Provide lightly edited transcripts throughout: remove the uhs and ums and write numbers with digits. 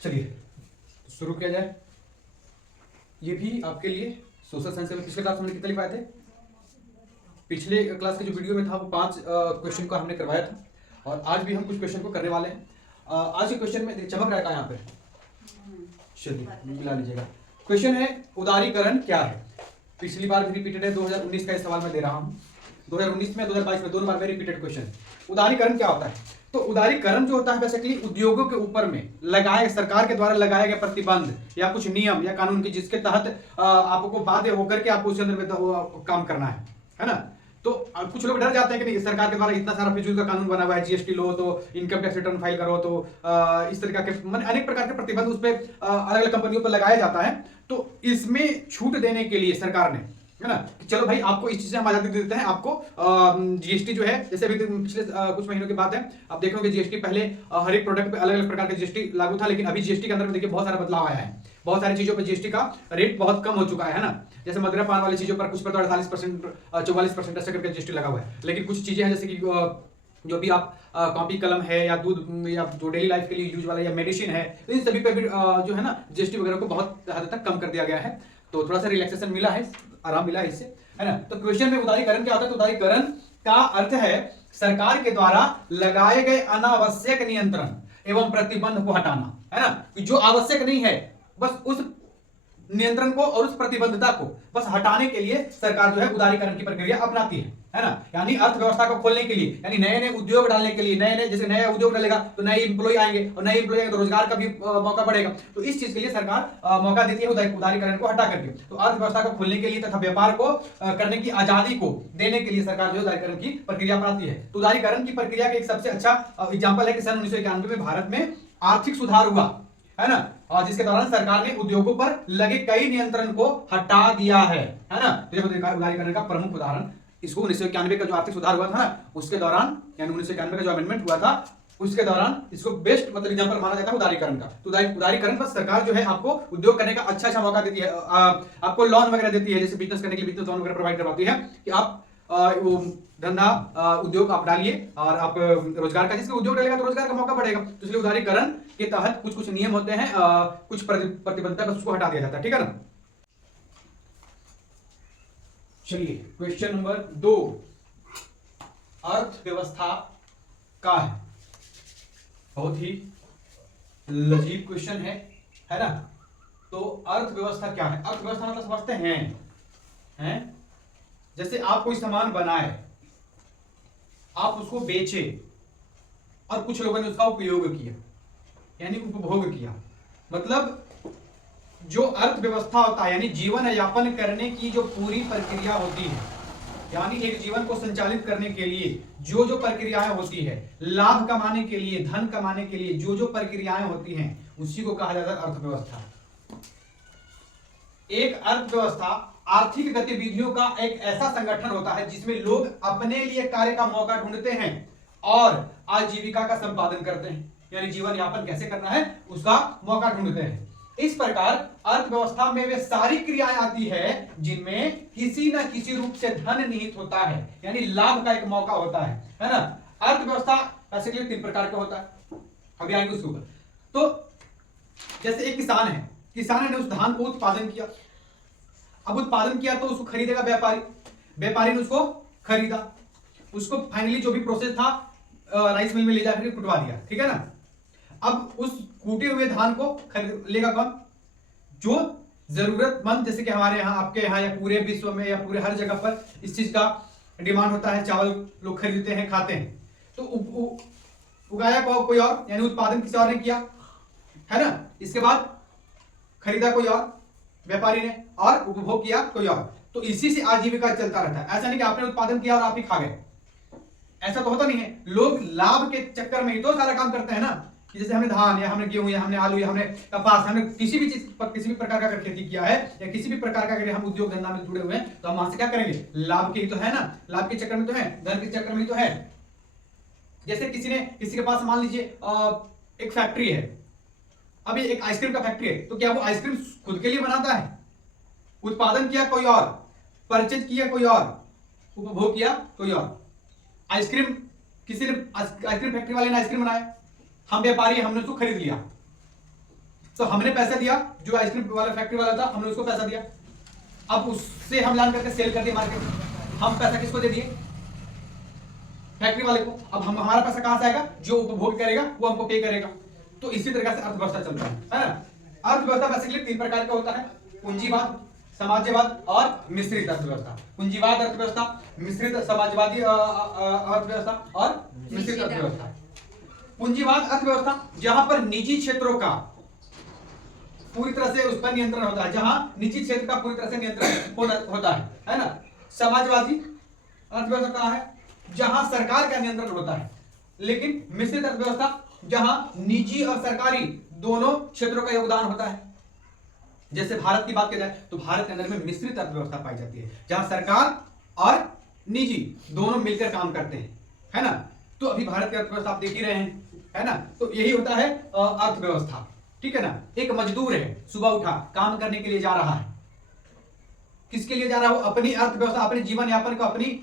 चलिए शुरू किया जाए। ये भी आपके लिए सोशल साइंस में पिछले क्लास में कितने लिखवाए थे? पिछले क्लास के जो वीडियो में था वो 5 क्वेश्चन को हमने करवाया था और आज भी हम कुछ क्वेश्चन को करने वाले हैं। आज के क्वेश्चन में चमक रहा था यहाँ पे, चलिए मिला लीजिएगा। क्वेश्चन है उदारीकरण क्या है। पिछली बार भी रिपीटेड है, 2019 का ये सवाल मैं दे रहा हूँ। 2019 में 2022 में दोनों बार में रिपीटेड क्वेश्चन। उदारीकरण क्या होता है? तो उदारीकरण जो होता है बेसिकली उद्योगों के ऊपर में लगाए सरकार के द्वारा लगाए गए प्रतिबंध या कुछ नियम या कानून की जिसके तहत आपको बाध्य होकर के आपको उसके अंदर में काम करना है ना। तो कुछ लोग डर जाते हैं कि नहीं सरकार के द्वारा इतना सारा फिजूल का कानून बना हुआ है, जीएसटी लो तो इनकम टैक्स रिटर्न फाइल करो तो इस तरह के अनेक प्रकार के प्रतिबंध उस पर अलग अलग कंपनियों पर लगाया जाता है। तो इसमें छूट देने के लिए सरकार ने, है ना, चलो भाई आपको इस चीज से हम आजादी दे देते हैं। आपको जीएसटी जो है, जैसे अभी पिछले कुछ महीनों की बात है, आप देखोगे जीएसटी पहले हर एक प्रोडक्ट पे अलग अलग प्रकार का जीएसटी लागू था, लेकिन अभी जीएसटी के अंदर में देखिए बहुत सारा बदलाव आया है। बहुत सारी चीजों पर जीएसटी का रेट बहुत कम हो चुका है ना। जैसे मदिरा पान वाली चीजों पर कुछ पर तो 48% 44% ऐसे करके जीएसटी लगा हुआ है, लेकिन कुछ चीजें हैं जैसे कि जो भी आप कॉपी कलम है या दूध या जो डेली लाइफ के लिए यूज वाला या मेडिसिन है, तो इन सभी पे भी जो है ना जीएसटी वगैरह को बहुत हद तक कम कर दिया गया है। तो थोड़ा सा रिलैक्सेशन मिला है, आराम मिला है इससे, है ना। तो क्वेश्चन में उदारीकरण क्या होता है? तो उदारीकरण का अर्थ है सरकार के द्वारा लगाए गए अनावश्यक नियंत्रण एवं प्रतिबंध को हटाना, है ना। जो आवश्यक नहीं है बस उस नियंत्रण को और उस प्रतिबद्धता को बस हटाने के लिए सरकार जो है उदारीकरण की प्रक्रिया अपनाती है ना। यानी अर्थव्यवस्था को खोलने के लिए, यानी नए नए उद्योग डालने के लिए, नए जैसे नया उद्योग डालेगा तो नए इंप्लॉय आएंगे और नए इंप्लॉय आएंगे तो रोजगार का भी मौका बढ़ेगा। तो इस चीज के लिए सरकार मौका देती है उदारीकरण को हटा करके। तो अर्थव्यवस्था को खोलने के लिए तथा व्यापार को करने की आजादी को देने के लिए सरकार जो उदारीकरण की प्रक्रिया अपनाती है। तो उदारीकरण की प्रक्रिया का एक सबसे अच्छा एग्जाम्पल है कि सन 1991 में भारत में आर्थिक सुधार हुआ, है ना, और जिसके दौरान सरकार ने उद्योगों पर लगे कई नियंत्रण को हटा दिया है ना। तो उदारीकरण का प्रमुख उदाहरण इसको 1991 का जो आर्थिक सुधार हुआ था ना, उसके दौरान, यानी 1991 का जो अमेंडमेंट हुआ था उसके दौरान इसको बेस्ट मतलब एग्जांपल माना जाता है उदारीकरण का। तो उदारीकरण पर सरकार जो है आपको उद्योग करने का अच्छा मौका देती है, आपको लोन वगैरह देती है, जैसे बिजनेस करने के लिए बिजनेस लोन वगैरह प्रोवाइड करवाती है कि आप वो धंधा उद्योग आप डालिए और आप रोजगार का, जिसका उद्योग डालेगा तो रोजगार का मौका बढ़ेगा। तो इसलिए उदारीकरण के तहत कुछ कुछ नियम होते हैं, कुछ प्रतिबद्धता बस उसको हटा दिया जाता है, ठीक है ना। चलिए क्वेश्चन नंबर 2 अर्थव्यवस्था का है। बहुत ही लजीब क्वेश्चन है ना। तो अर्थव्यवस्था क्या है? अर्थव्यवस्था मतलब समझते हैं जैसे आप कोई सामान बनाए, आप उसको बेचे और कुछ लोगों ने उसका उपयोग किया, यानी उपभोग किया। मतलब जो अर्थव्यवस्था होता है यानी जीवन यापन करने की जो पूरी प्रक्रिया होती है, यानी एक जीवन को संचालित करने के लिए जो जो प्रक्रियाएं होती है, लाभ कमाने के लिए, धन कमाने के लिए जो जो प्रक्रियाएं होती हैं, उसी को कहा जाता है अर्थव्यवस्था। एक अर्थव्यवस्था आर्थिक गतिविधियों का एक ऐसा संगठन होता है जिसमें लोग अपने लिए कार्य का मौका ढूंढते हैं और आजीविका का संपादन करते हैं, यानी जीवन यापन कैसे करना है उसका मौका ढूंढते हैं। इस प्रकार अर्थव्यवस्था में वे सारी क्रियाएं आती है जिनमें किसी न किसी रूप से धन निहित होता है, यानी लाभ का एक मौका होता है ना। अर्थव्यवस्था ऐसे 3 प्रकार का होता है, अभी आएंगे उसके ऊपर। तो जैसे एक किसान है, किसान ने उस धान को उत्पादन किया, अब उत्पादन किया तो उसको खरीदेगा व्यापारी, व्यापारी ने उसको खरीदा, उसको फाइनली जो भी प्रोसेस था राइस मिल में ले जाकर कुटवा दिया, ठीक है ना। अब उस कूटे हुए धान को लेगा कौन? जो जरूरतमंद, जैसे कि हमारे यहाँ, आपके यहाँ या पूरे विश्व में या पूरे हर जगह पर इस चीज का डिमांड होता है, चावल लोग खरीदते हैं, खाते हैं। तो उगाया कोई और, यानी उत्पादन किसी और ने किया, है ना। इसके बाद खरीदा कोई और व्यापारी ने और उपभोग किया कोई और। तो इसी से आजीविका चलता रहता है। ऐसा नहीं कि आपने उत्पादन किया और आप ही खा गए, ऐसा तो होता नहीं है। लोग लाभ के चक्कर में ही तो सारा काम करते हैं ना, कि जैसे हमने धान या हमने गेहूं या हमने आलू या हमने कपास, हमने किसी भी चीज पर किसी भी प्रकार का अगर खेती किया है या किसी भी प्रकार का अगर हम उद्योग धंधा में जुड़े हुए हैं, तो हम वहां से क्या करेंगे? लाभ के ही तो है ना, लाभ के चक्कर में तो है, धन के चक्कर में तो है। जैसे किसी के पास मान लीजिए एक फैक्ट्री है, अभी एक आइसक्रीम का फैक्ट्री है, तो क्या वो आइसक्रीम खुद के लिए बनाता है? उत्पादन किया कोई और, परचेज किया कोई और, उपभोग किया कोई और। आइसक्रीम किसी ने, आइसक्रीम फैक्ट्री वाले ने आइसक्रीम बनाया, हम व्यापारी हमने उसको खरीद लिया, तो हमने पैसा दिया, जो आइसक्रीम वाला फैक्ट्री वाला था हमने उसको पैसा दिया, अब उससे हम लान करके सेल कर दिए मार्केट में, हम पैसा किसको दे दिए? फैक्ट्री वाले को। अब हम हमारा पैसा कहां से आएगा? जो उपभोग करेगा वो हमको पे करेगा। तो इसी तरीके से अर्थव्यवस्था चलता है ना। अर्थव्यवस्था बेसिकली 3 प्रकार का होता है, पूंजीवाद, समाजवाद और मिश्रित अर्थव्यवस्था। पूंजीवाद अर्थव्यवस्था, मिश्रित समाजवादी अर्थव्यवस्था और मिश्रित अर्थव्यवस्था। पूंजीवाद अर्थव्यवस्था जहां पर निजी क्षेत्रों का पूरी तरह से उस पर नियंत्रण होता है, जहां निजी क्षेत्र का पूरी तरह से नियंत्रण होता है ना। समाजवादी अर्थव्यवस्था कहां है? जहां सरकार का नियंत्रण होता है। लेकिन मिश्रित अर्थव्यवस्था जहां निजी और सरकारी दोनों क्षेत्रों का योगदान होता है। जैसे भारत की बात की जाए तो भारत के अंदर में मिश्रित अर्थव्यवस्था पाई जाती है, जहां सरकार और निजी दोनों मिलकर काम करते हैं, है ना। तो अभी भारत की अर्थव्यवस्था आप देख ही रहे हैं, है ना। तो यही होता है अर्थव्यवस्था, ठीक है ना। एक मजदूर है, सुबह उठा, काम करने के लिए जा रहा है, किसके लिए जा रहा है? वो अपनी अर्थव्यवस्था, अपने जीवन यापन को, अपनी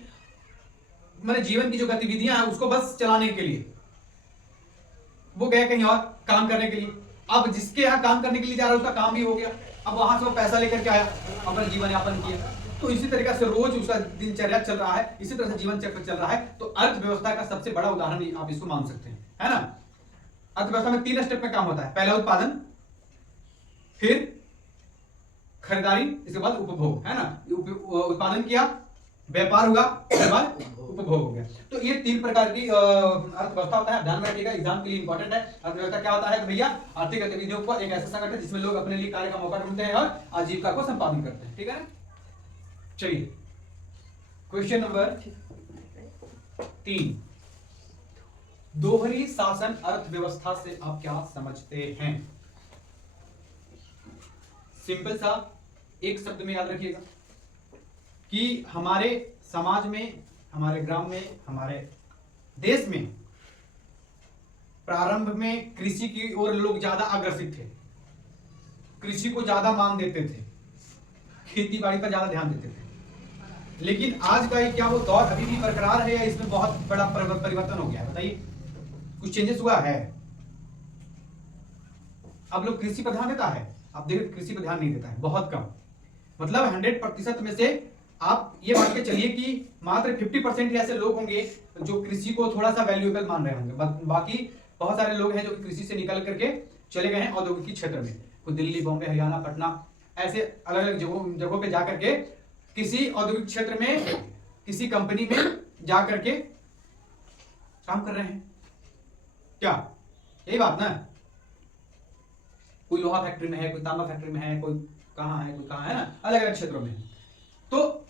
मतलब जीवन की जो गतिविधियां हैं उसको बस चलाने के लिए वो गया कहीं और काम करने के लिए। अब जिसके यहाँ काम करने के लिए जा रहा है उसका काम भी हो गया, अब वहां से वो पैसा लेकर के आया, अपना जीवन यापन किया। तो इसी तरीके से रोज उसका दिनचर्या चल रहा है, इसी तरह से जीवन चक्र चल रहा है। तो अर्थव्यवस्था का सबसे बड़ा उदाहरण आप इसको मान सकते हैं, है ना। अर्थव्यवस्था में 3 स्टेप में काम होता है, पहला उत्पादन, फिर खरीदारी, इसके बाद उपभोग, है ना। उत्पादन किया, व्यापार हुआ, उसके बाद उपभोग हो गया। तो ये 3 प्रकार की अर्थव्यवस्था होता है, ध्यान में रखिएगा, एग्जाम के लिए इंपॉर्टेंट है। अर्थव्यवस्था क्या होता है? तो भैया आर्थिक गतिविधियों का एक ऐसा संगठन जिसमें लोग अपने लिए कार्य का मौका ढूंढते हैं और आजीविका को संपादन करते हैं, ठीक है। चलिए क्वेश्चन नंबर 3, दोहरी शासन अर्थव्यवस्था से आप क्या समझते हैं? सिंपल सा एक शब्द में याद रखिएगा कि हमारे समाज में, हमारे ग्राम में, हमारे देश में प्रारंभ में कृषि की ओर लोग ज्यादा अग्रसित थे, कृषि को ज्यादा मान देते थे, खेती बाड़ी पर ज्यादा ध्यान देते थे। लेकिन आज का क्या वो दौर अभी भी बरकरार है या इसमें बहुत बड़ा परिवर्तन हो गया है? बताइए, कुछ चेंजेस हुआ है? अब लोग कृषि पर ध्यान देता है? आप देखिए कृषि पर ध्यान नहीं देता है, बहुत कम। मतलब 100% में से आप ये मान के चलिए कि मात्र 50% ऐसे लोग होंगे जो कृषि को थोड़ा सा वैल्यूएबल मान रहे होंगे। बाकी बहुत सारे लोग हैं जो कृषि से निकल करके चले गए हैं औद्योगिक क्षेत्र में, कोई दिल्ली, बॉम्बे, हरियाणा, पटना, ऐसे अलग अलग जगहों पे जाकर के किसी औद्योगिक क्षेत्र में, किसी कंपनी में जाकर के काम कर रहे हैं। क्या यही बात ना? कोई लोहा फैक्ट्री में है, कोई तांबा फैक्ट्री में है, कोई कहां है, कोई कहां है ना, अलग अलग क्षेत्रों में। तो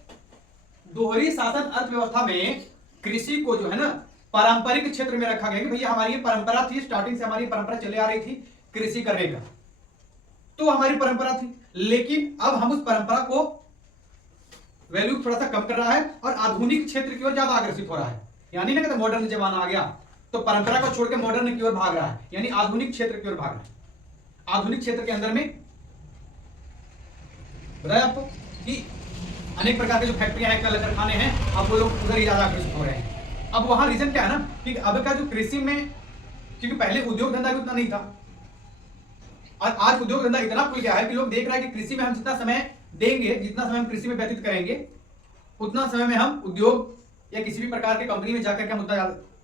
दोहरी शासन अर्थव्यवस्था में कृषि को जो है ना पारंपरिक क्षेत्र में रखा गया कि भैया हमारी परंपरा थी, स्टार्टिंग से हमारी परंपरा चले आ रही थी कृषि करने का, तो हमारी परंपरा थी। लेकिन अब हम उस परंपरा को वैल्यू थोड़ा सा कम कर रहा है और आधुनिक क्षेत्र की ओर ज्यादा आकर्षित हो रहा है। यानी ना कहते मॉडर्न जमाना आ गया तो परंपरा को छोड़ के मॉडर्न की ओर भाग रहा है, यानी आधुनिक क्षेत्र की ओर भाग रहा है। आधुनिक क्षेत्र के अंदर में बताया आपको कि अनेक प्रकार के जो फैक्ट्रियां हैं, कल कारखाने हैं, अब वो लोग उधर ही ज्यादा आकर्षित हो रहे हैं। अब वहां रीजन क्या है ना कि अब का जो कृषि में, क्योंकि पहले उद्योग धंधा भी उतना नहीं था और आज उद्योग धंधा इतना खुल गया है कि लोग देख रहे हैं कि कृषि में हम जितना समय देंगे, जितना समय हम कृषि में व्यतीत करेंगे, उतना समय में हम उद्योग या किसी भी प्रकार के कंपनी में जाकर के हम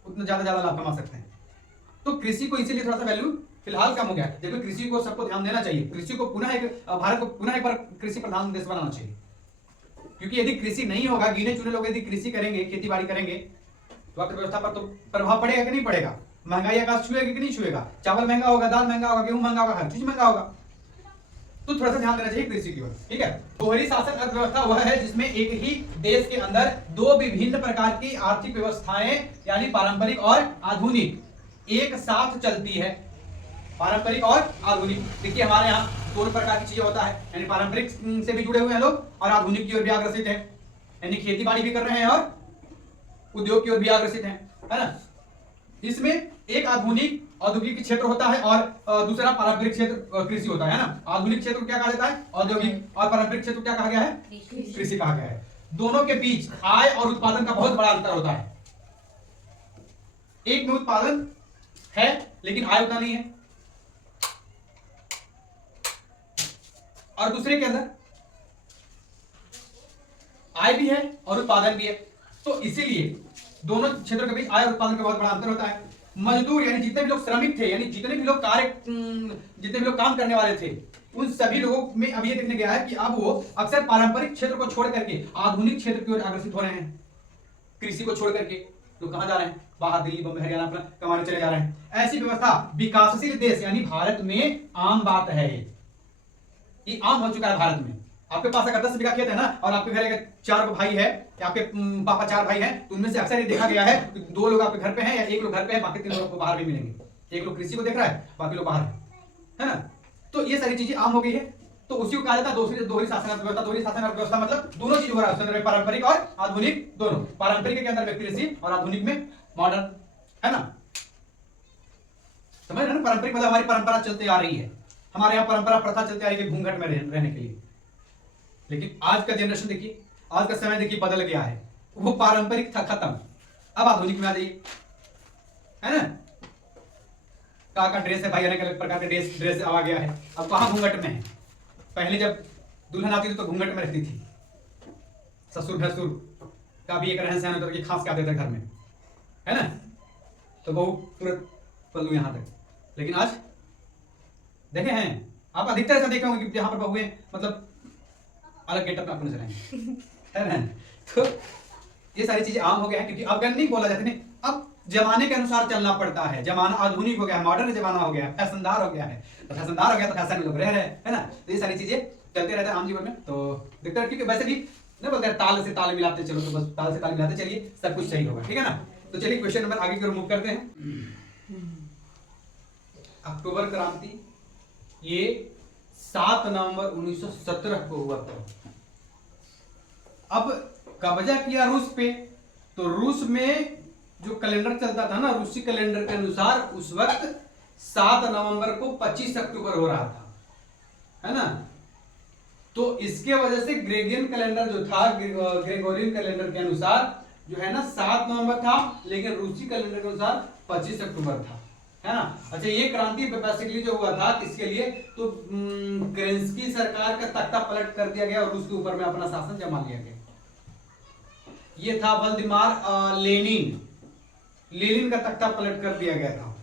उतना ज्यादा लाभ कमा सकते हैं। तो कृषि को इसीलिए थोड़ा सा वैल्यू फिलहाल कम हो गया है, जबकि कृषि को सबको ध्यान देना चाहिए। कृषि को पुनः भारत को पुनः एक बार कृषि प्रधान देश बनाना चाहिए, क्योंकि यदि कृषि नहीं होगा, गिने चुने लोग यदि कृषि करेंगे, खेती बाड़ी करेंगे, तो अर्थव्यवस्था पर तो प्रभाव पड़ेगा कि नहीं पड़ेगा? महंगाई आकाश छुएगा कि नहीं छुएगा? चावल महंगा होगा, दाल महंगा होगा, गेहूं महंगा होगा, हर चीज महंगा होगा। तो थोड़ा सा ध्यान देना चाहिए कृषि की ओर, ठीक है। दोहरी शासन अर्थव्यवस्था वह है जिसमें एक ही देश के अंदर दो विभिन्न प्रकार की आर्थिक व्यवस्थाएं यानी पारंपरिक और आधुनिक एक साथ चलती है। पारंपरिक और आधुनिक, देखिए हमारे यहाँ दोनों प्रकार की चीजें होता है, यानी पारंपरिक से भी जुड़े हुए हैं लोग और आधुनिक की ओर भी अग्रसित है, यानी खेती बाड़ी भी कर रहे हैं और उद्योग की ओर भी अग्रसित है ना। इसमें एक आधुनिक औद्योगिक क्षेत्र होता है और दूसरा पारंपरिक क्षेत्र कृषि होता है ना। आधुनिक क्षेत्र को क्या कहा जाता है? औद्योगिक, और पारंपरिक क्षेत्र को क्या कहा गया है? कृषि कहा गया है। दोनों के बीच आय और उत्पादन का बहुत बड़ा अंतर होता है। एक में उत्पादन है लेकिन आय उतना नहीं है, और दूसरे के अंदर आय भी है और उत्पादन भी है। तो इसीलिए दोनों क्षेत्रों के बीच आय और उत्पादन का बहुत बड़ा अंतर होता है। मजदूर यानी जितने भी लोग श्रमिक थे, यानी जितने भी लोग जितने भी लोग काम करने वाले थे, उन सभी लोगों में अब ये देखने गया है कि अब वो अक्सर पारंपरिक क्षेत्र को छोड़ करके आधुनिक क्षेत्र की ओर अग्रसित हो रहे हैं। कृषि को छोड़ करके लोग कहां जा रहे हैं? बाहर, दिल्ली, बम्बई, हरियाणा अपना कमाने चले जा रहे हैं। ऐसी व्यवस्था विकासशील देश यानी भारत में आम बात है। ये आम हो चुका है भारत में। आपके पास अगर 10 बीघा खेत है ना, और आपके घर अगर 4 भाई है, या आपके पापा 4 भाई हैं, तो उनमें से अक्सर ये देखा गया है कि 2 लोग आपके घर पे हैं या 1 लोग घर पे है, बाकी 3 लोग आपको बाहर भी मिलेंगे। 1 लोग कृषि को देख रहा है, बाकी लोग बाहर है ना। तो ये सारी चीजें आम हो गई है। तो उसी को कहा जाता है दोहरी शासन व्यवस्था। दोहरी शासन व्यवस्था मतलब दोनों चीज हो रहा है, पारंपरिक और आधुनिक दोनों। पारंपरिक के अंदर में कृषि और आधुनिक में मॉडर्न, है ना। समझ रहे ना? पारंपरिक मतलब हमारी परंपरा चलती आ रही है, हमारे यहाँ परंपरा प्रथा चलती आ रही है घूंघट में रहने के लिए। लेकिन आज का जनरेशन देखिए, आज का समय देखिए बदल गया है। वो पारंपरिक था, खत्म, अब आधुनिक में आ जाइए, है ना। का ड्रेस है भाई, अलग अलग प्रकार के ड्रेस आ गया है। अब कहां घूंघट में है? पहले जब दुल्हन आती थी तो घूंघट में रहती थी। ससुर भसुर का भी एक रहन सहन होता है, खास के आते थे घर में, है ना। तो बहू तुरंत पल्लू यहां तक। लेकिन आज देखे हैं आप, अधिकतर ऐसा देखे होंगे कि जहां पर बहुएं मतलब अलग गेटअप में अपने चलाएंगे, है ना। तो ये सारी चीजें आम हो गया है, क्योंकि अब नहीं बोला जाता, नहीं, अब जमाने के अनुसार चलना पड़ता है। जमाना आधुनिक हो गया है, मॉडर्न जमाना हो गया है, फैशनदार हो गया है। तो फैशनदार हो गया तो फैशन में लोग रह रहे हैं, है ना। तो ये सारी चीजें चलते रहते हैं आम जीवन में। तो देखते हैं, क्योंकि वैसे भी नहीं बोलते हैं ताल से ताल मिलाते चलो, तो बस ताल से ताल मिलाते चलिए, सब कुछ सही होगा, ठीक है ना। तो चलिए क्वेश्चन नंबर आगे की ओर मूव करते हैं। अक्टूबर क्रांति ये 7 नवंबर 1917 को हुआ था। अब कब्जा किया रूस पे, तो रूस में जो कैलेंडर चलता था ना, रूसी कैलेंडर के अनुसार उस वक्त 7 नवंबर को 25 अक्टूबर हो रहा था, है ना। तो इसके वजह से ग्रेगोरियन कैलेंडर जो था, ग्रेगोरियन कैलेंडर के अनुसार जो है ना 7 नवंबर था, लेकिन रूसी कैलेंडर के अनुसार 25 अक्टूबर था, है ना। अच्छा, ये क्रांति बेसिकली जो हुआ था किसके लिए? तो केरेंस्की सरकार का तख्ता पलट कर दिया गया और रूस के ऊपर में अपना शासन जमा लिया गया। ये था व्लादिमीर लेनिन का तख्ता पलट कर दिया गया था।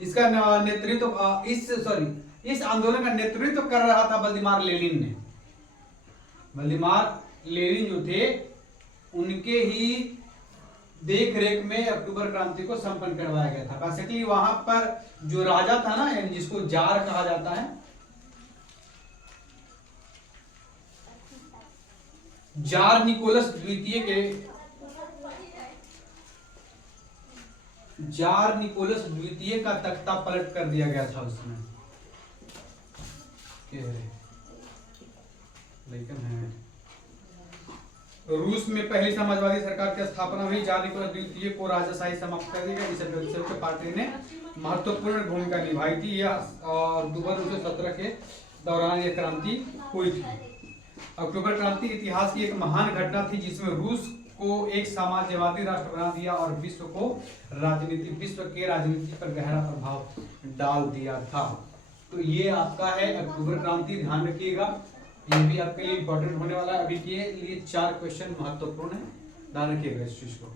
इसका नेतृत्व इस आंदोलन का नेतृत्व कर रहा था व्लादिमीर लेनिन ने। व्लादिमीर लेनिन जो थे, उनके ही देख रेख में अक्टूबर क्रांति को संपन्न करवाया गया था। बेसिकली वहां पर जो राजा था ना, यानी जिसको जार कहा जाता है, जार निकोलस द्वितीय का तख्ता पलट कर दिया गया था उसमें। लेकिन है रूस में पहली समाजवादी सरकार की स्थापना हुई। जार निकोलस द्वितीय को राजाशाही समाप्त कर दिया गया। इस पार्टी ने महत्वपूर्ण भूमिका निभाई थी। यह अक्टूबर 1917 के दौरान यह क्रांति हुई थी। अक्टूबर क्रांति इतिहास की एक महान घटना थी, जिसमें रूस को एक साम्राज्यवादी राष्ट्र बना दिया और विश्व के राजनीति पर गहरा प्रभाव डाल दिया था। तो ये आपका है अक्टूबर क्रांति, ध्यान रखिएगा, ये भी आपके लिए इंपॉर्टेंट होने वाला है। अभी के लिए 4 क्वेश्चन महत्वपूर्ण है, ध्यान रखिएगा इस चीज को।